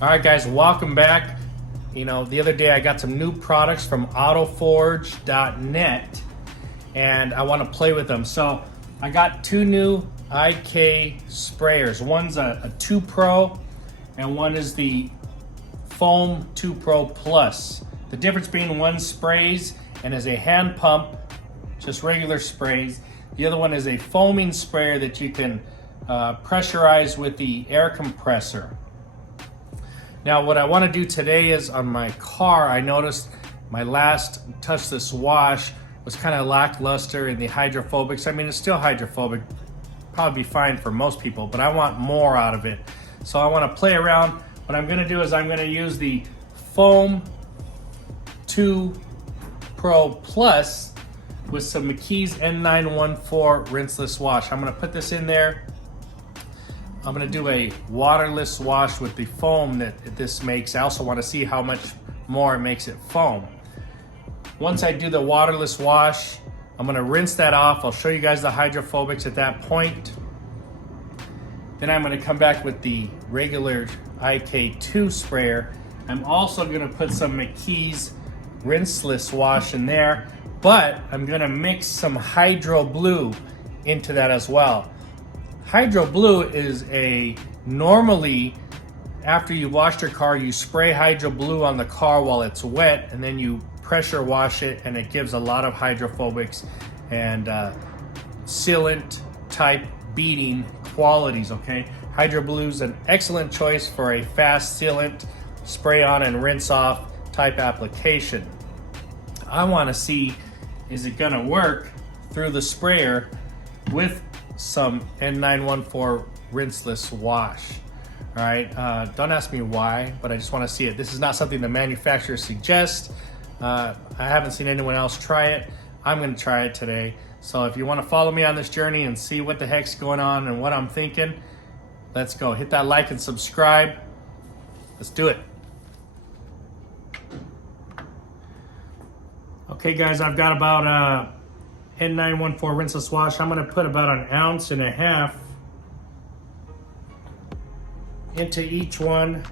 All right, guys, welcome back. You know, the other day I got some new products from autoforge.net and I want to play with them. So I got two new IK sprayers. One's a 2 Pro and one is the Foam 2 Pro Plus. The difference being one sprays and is a hand pump, just regular sprays. The other one is a foaming sprayer that you can pressurize with the air compressor. Now what I want to do today is on my car, I noticed my last touchless wash was kind of lackluster in the hydrophobics. I mean, it's still hydrophobic, probably be fine for most people, but I want more out of it. So I want to play around. What I'm going to do is I'm going to use the Foam 2 Pro Plus with some McKee's N-914 rinseless wash. I'm going to put this in there. I'm going to do a waterless wash with the foam that this makes. I also want to see how much more it makes it foam. Once I do the waterless wash, I'm going to rinse that off. I'll show you guys the hydrophobics at that point. Then I'm going to come back with the regular IK2 sprayer. I'm also going to put some McKee's rinseless wash in there, but I'm going to mix some Hydro Blue into that as well. Hydro Blue is normally after you washed your car, you spray Hydro Blue on the car while it's wet and then you pressure wash it, and it gives a lot of hydrophobics and sealant type beading qualities, okay? Hydro Blue is an excellent choice for a fast sealant, spray on and rinse off type application. I want to see, is it going to work through the sprayer with some N-914 rinseless wash. All right, don't ask me why, but I just want to see it. This is not something the manufacturer suggests. I haven't seen anyone else try it. I'm going to try it today. So if you want to follow me on this journey and see what the heck's going on and what I'm thinking, let's go. Hit that like and subscribe. Let's do it. Okay, guys, I've got about N-914 rinseless wash. I'm going to put about 1.5 ounces into each one.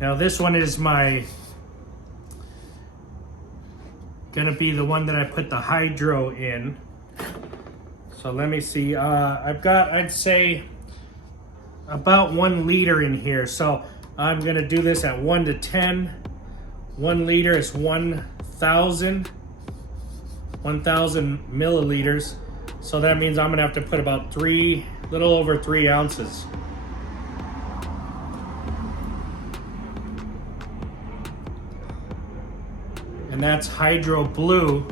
Now this one is gonna be the one that I put the hydro in. So let me see, I've got, I'd say, about 1 liter in here. So I'm gonna do this at 1 to 10. 1 liter is 1,000 milliliters. So that means I'm gonna have to put about little over 3 ounces. And that's Hydro Blue.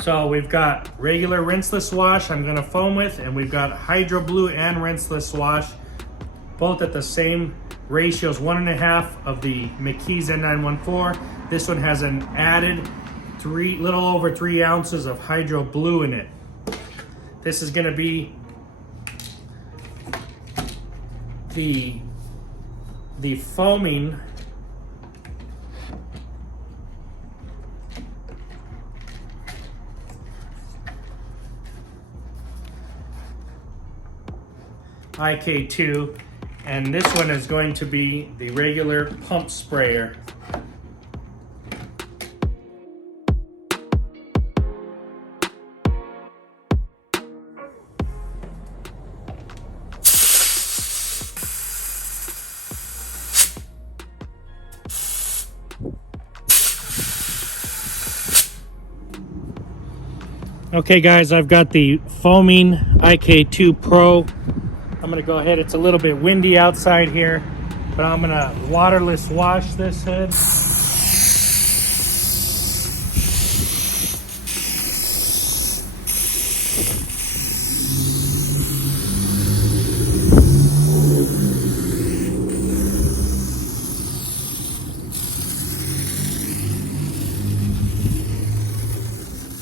So we've got regular rinseless wash I'm gonna foam with, and we've got Hydro Blue and rinseless wash, both at the same ratios, 1.5 of the McKee's N-914. This one has an added little over 3 ounces of Hydro Blue in it. This is gonna be the foaming IK2, and this one is going to be the regular pump sprayer. Okay guys, I've got the foaming IK2 Pro. I'm gonna go ahead, it's a little bit windy outside here, but I'm gonna waterless wash this hood.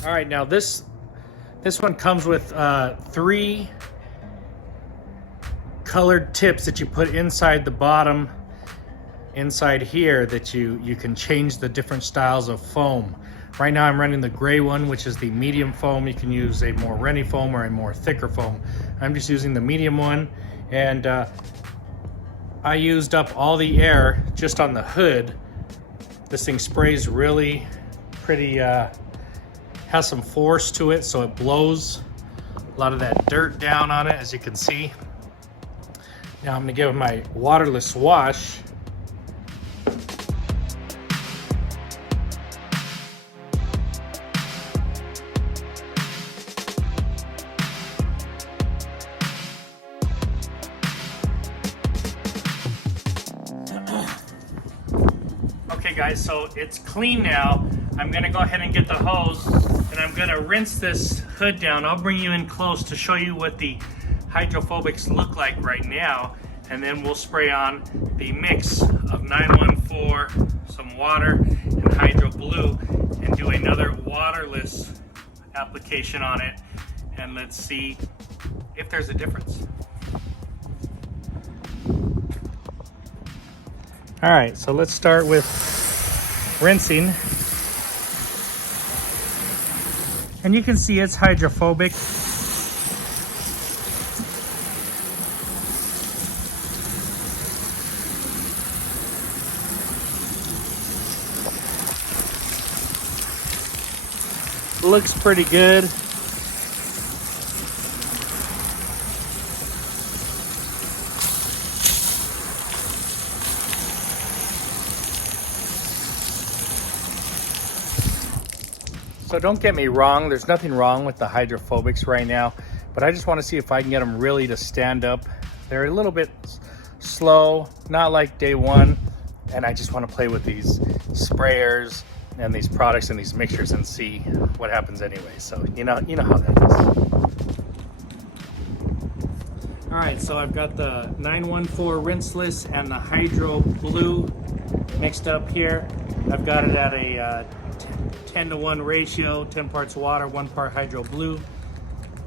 All right, now this one comes with 3 colored tips that you put inside the bottom, inside here, that you can change the different styles of foam. Right now I'm running the gray one, which is the medium foam. You can use a more runny foam or a more thicker foam. I'm just using the medium one, and I used up all the air just on the hood. This thing sprays really pretty, has some force to it, so it blows a lot of that dirt down on it, as you can see. Now I'm gonna give it my waterless wash. Okay guys, so it's clean now. I'm gonna go ahead and get the hose and I'm gonna rinse this hood down. I'll bring you in close to show you what the hydrophobics look like right now, and then we'll spray on the mix of 914, some water, and Hydro Blue, and do another waterless application on it, and let's see if there's a difference. All right, so let's start with rinsing. And you can see it's hydrophobic. Looks pretty good. So don't get me wrong, there's nothing wrong with the hydrophobics right now, but I just want to see if I can get them really to stand up. They're a little bit slow, not like day one, and I just want to play with these sprayers and these products and these mixtures and see what happens anyway. So you know how that is. All right, so I've got the 914 rinseless and the Hydro Blue mixed up here. I've got it at a 10-to-1 ratio, 10 parts water, 1 part Hydro Blue,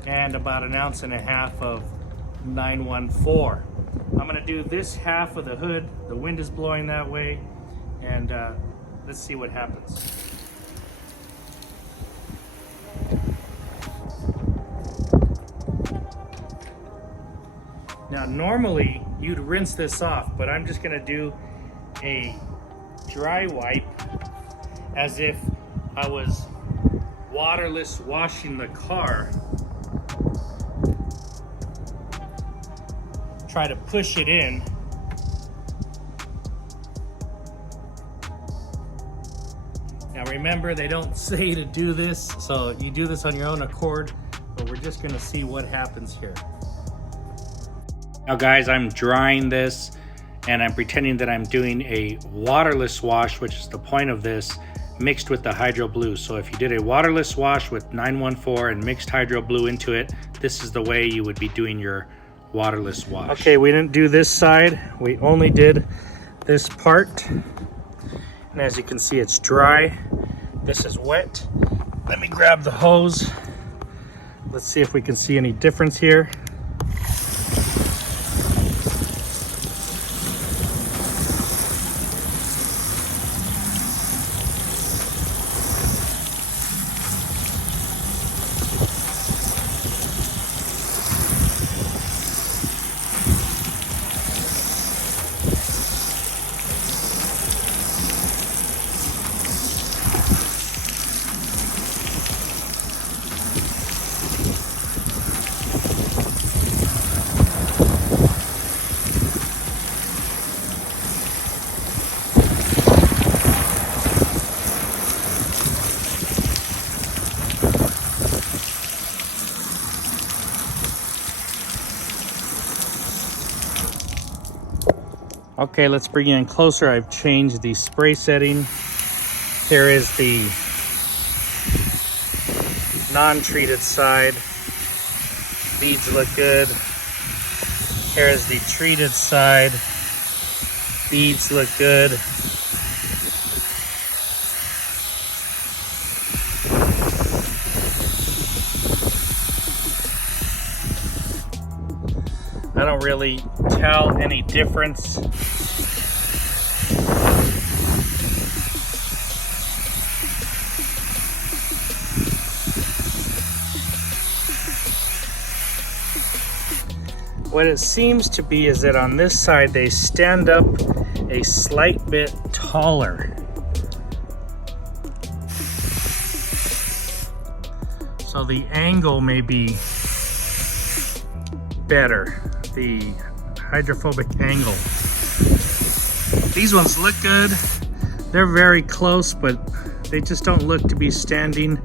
and about 1.5 ounces of 914. I'm gonna do this half of the hood. The wind is blowing that way, and let's see what happens. Now normally you'd rinse this off, but I'm just gonna do a dry wipe as if I was waterless washing the car. Try to push it in. Now remember, they don't say to do this, so you do this on your own accord, but we're just gonna see what happens here. Now guys, I'm drying this and I'm pretending that I'm doing a waterless wash, which is the point of this, mixed with the Hydro Blue. So if you did a waterless wash with 914 and mixed Hydro Blue into it, this is the way you would be doing your waterless wash. Okay, we didn't do this side. We only did this part. And as you can see, it's dry. This is wet. Let me grab the hose. Let's see if we can see any difference here. Okay, let's bring you in closer. I've changed the spray setting. Here is the non-treated side. Beads look good. Here is the treated side. Beads look good. I don't don't really tell any difference. What it seems to be is that on this side they stand up a slight bit taller. So the angle may be better, the hydrophobic angle. These ones look good. They're very close, but they just don't look to be standing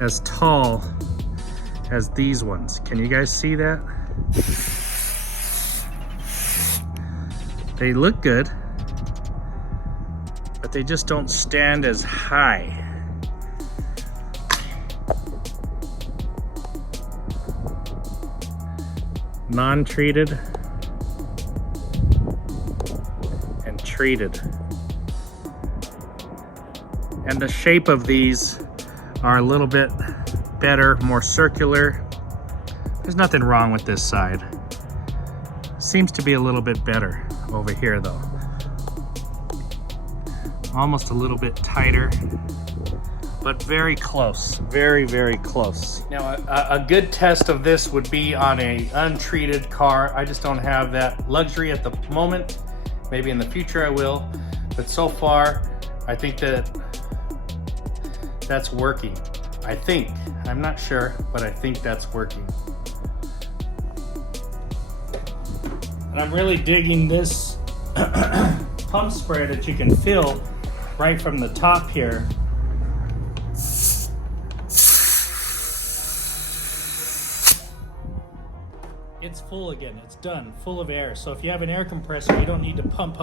as tall as these ones. Can you guys see that? They look good, but they just don't stand as high. Non-treated and treated. And the shape of these are a little bit better, more circular. There's nothing wrong with this side. Seems to be a little bit better over here though. Almost a little bit tighter, but very close, very, very close. Now, a good test of this would be on a untreated car. I just don't have that luxury at the moment. Maybe in the future I will, but so far, I think that that's working. I think, I'm not sure, but I think that's working. And I'm really digging this pump spray that you can feel right from the top here. It's full again, it's done, full of air. So if you have an air compressor, you don't need to pump.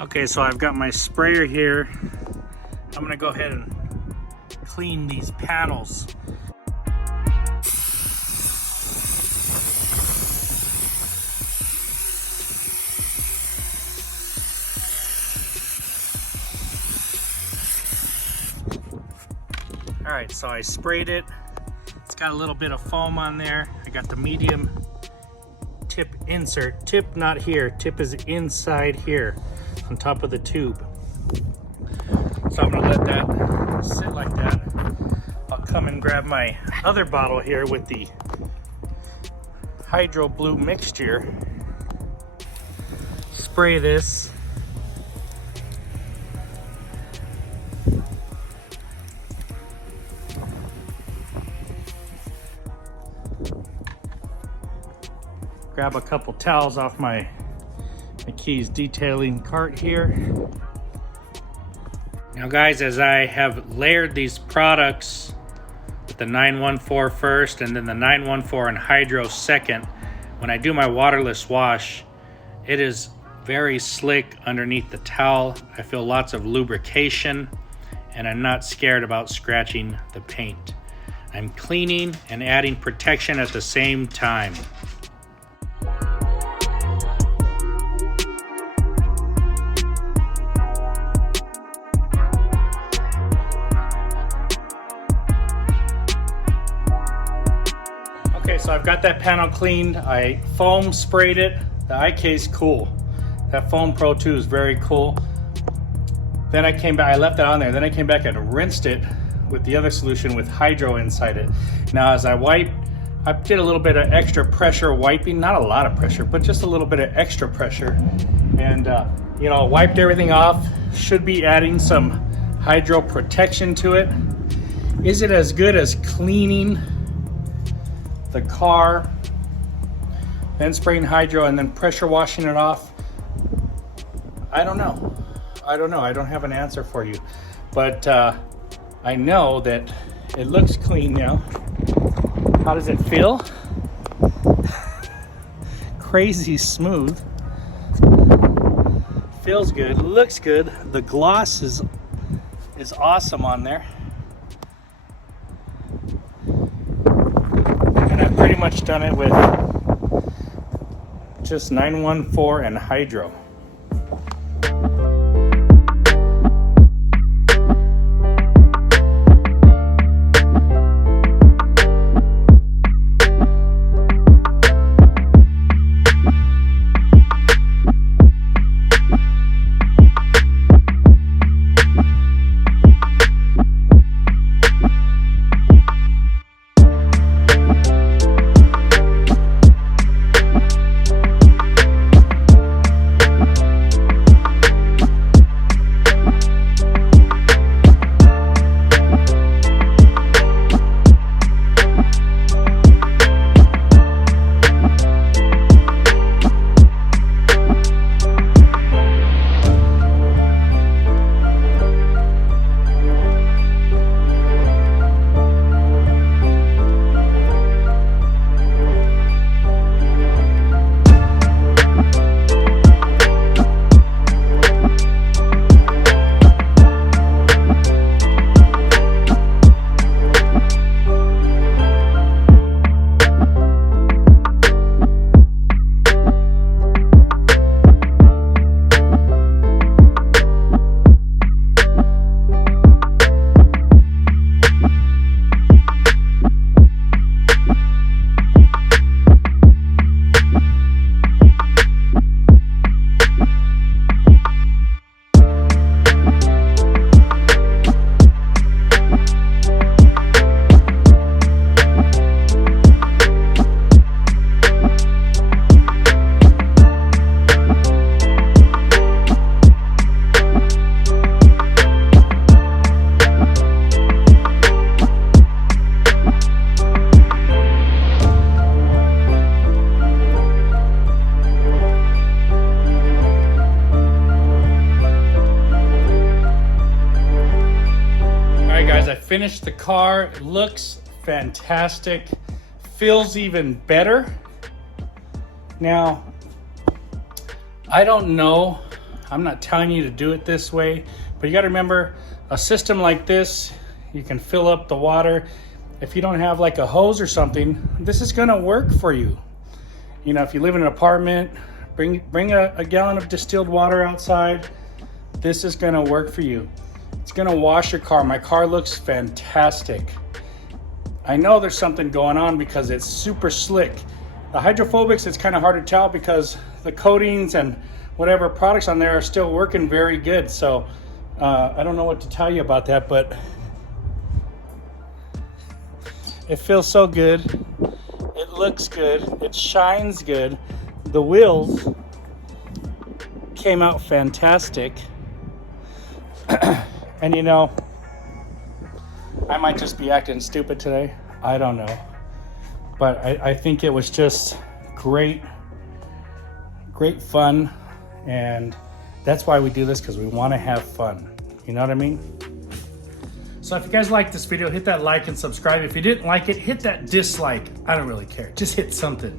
Okay, so I've got my sprayer here. I'm gonna go ahead and clean these panels. All right, so I sprayed it. It's got a little bit of foam on there. I got the medium tip insert. Tip not here, tip is inside here on top of the tube. So I'm gonna let that sit like that. I'll come and grab my other bottle here with the Hydro Blue mixture. Spray this. Grab a couple towels off my McKee's detailing cart here. Now guys, as I have layered these products with the 914 first and then the 914 and Hydro second, when I do my waterless wash, it is very slick underneath the towel. I feel lots of lubrication and I'm not scared about scratching the paint. I'm cleaning and adding protection at the same time. Okay, so I've got that panel cleaned. I foam sprayed it. The IK is cool. That Foam Pro 2 is very cool. Then I came back, I left that on there. Then I came back and rinsed it with the other solution with Hydro inside it. Now as I wiped, I did a little bit of extra pressure wiping, not a lot of pressure, but just a little bit of extra pressure. And you know, wiped everything off. Should be adding some Hydro protection to it. Is it as good as cleaning the car, then spraying Hydro and then pressure washing it off? I don't know. I don't have an answer for you, but I know that it looks clean now. How does it feel? Crazy smooth. Feels good, looks good. The gloss is awesome on there. And I've pretty much done it with just 914 and Hydro. finished the car. It looks fantastic. Feels even better. Now, I don't know. I'm not telling you to do it this way, but you got to remember a system like this, you can fill up the water. If you don't have like a hose or something, this is going to work for you. You know, if you live in an apartment, bring a gallon of distilled water outside. This is going to work for you. It's going to wash your car. My car looks fantastic. I know there's something going on because it's super slick. The hydrophobics, it's kind of hard to tell because the coatings and whatever products on there are still working very good. So I don't know what to tell you about that, but it feels so good. It looks good. It shines good. The wheels came out fantastic. And you know, I might just be acting stupid today. I don't know. But I think it was just great fun. And that's why we do this, because we want to have fun. You know what I mean? So if you guys liked this video, hit that like and subscribe. If you didn't like it, hit that dislike. I don't really care. Just hit something.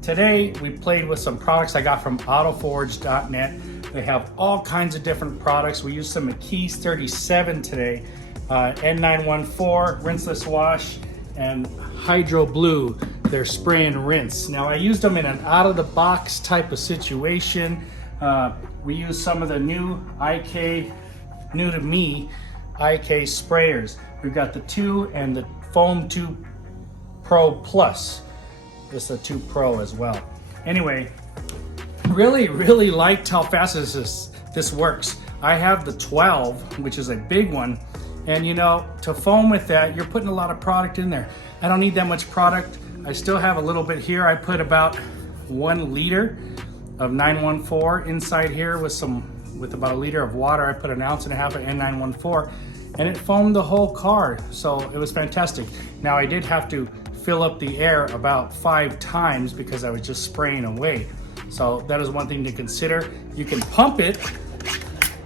Today, we played with some products I got from autoforge.net. They have all kinds of different products. We used some McKee's 37 today. N-914, rinseless wash, and Hydro Blue, their spray and rinse. Now I used them in an out-of-the-box type of situation. We used some of the new new to me, IK sprayers. We've got the 2 and the Foam 2 Pro Plus. This is a 2 Pro as well. Anyway, really liked how fast this works. I have the 12, which is a big one. And you know, to foam with that, you're putting a lot of product in there. I don't need that much product. I still have a little bit here. I put about 1 liter of 914 inside here with about a liter of water. I put 1.5 ounces of N-914 and it foamed the whole car. So it was fantastic. Now I did have to fill up the air about 5 times because I was just spraying away. So that is one thing to consider. You can pump it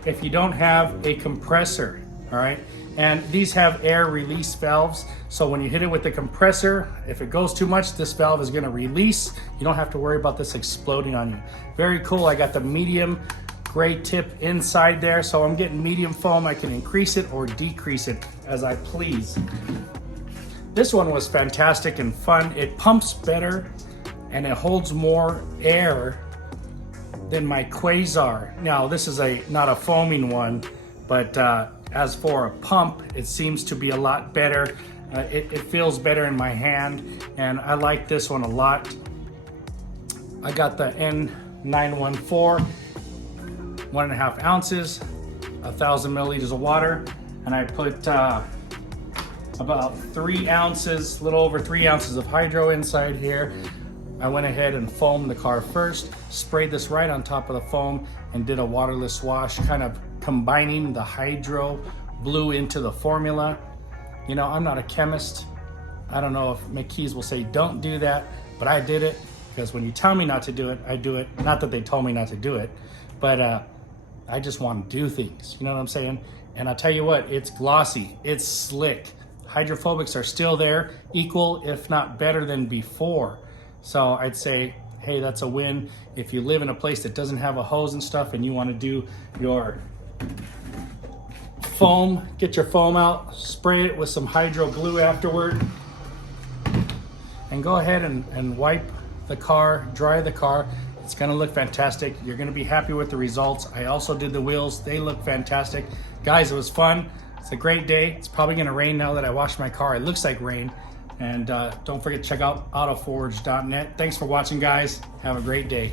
if you don't have a compressor, all right? And these have air release valves. So when you hit it with the compressor, if it goes too much, this valve is gonna release. You don't have to worry about this exploding on you. Very cool. I got the medium gray tip inside there. So I'm getting medium foam. I can increase it or decrease it as I please. This one was fantastic and fun. It pumps better and it holds more air than my Quasar. Now this is not a foaming one, but as for a pump, it seems to be a lot better. It feels better in my hand, and I like this one a lot. I got the N-914, 1.5 ounces, 1,000 milliliters of water, and I put about 3 ounces, a little over 3 ounces of hydro inside here. I went ahead and foamed the car first, sprayed this right on top of the foam, and did a waterless wash, kind of combining the Hydro Blue into the formula. You know, I'm not a chemist. I don't know if McKee's will say don't do that, but I did it because when you tell me not to do it, I do it. Not that they told me not to do it, but I just want to do things. You know what I'm saying? And I'll tell you what, it's glossy, it's slick. Hydrophobics are still there, equal if not better than before. So I'd say, hey, that's a win. If you live in a place that doesn't have a hose and stuff and you want to do your foam, get your foam out, spray it with some Hydro Blue afterward, and go ahead and wipe the car, dry the car. It's gonna look fantastic. You're gonna be happy with the results. I also did the wheels. They look fantastic. Guys, it was fun. It's a great day. It's probably gonna rain now that I washed my car. It looks like rain. And don't forget to check out autoforge.net. Thanks for watching, guys. Have a great day.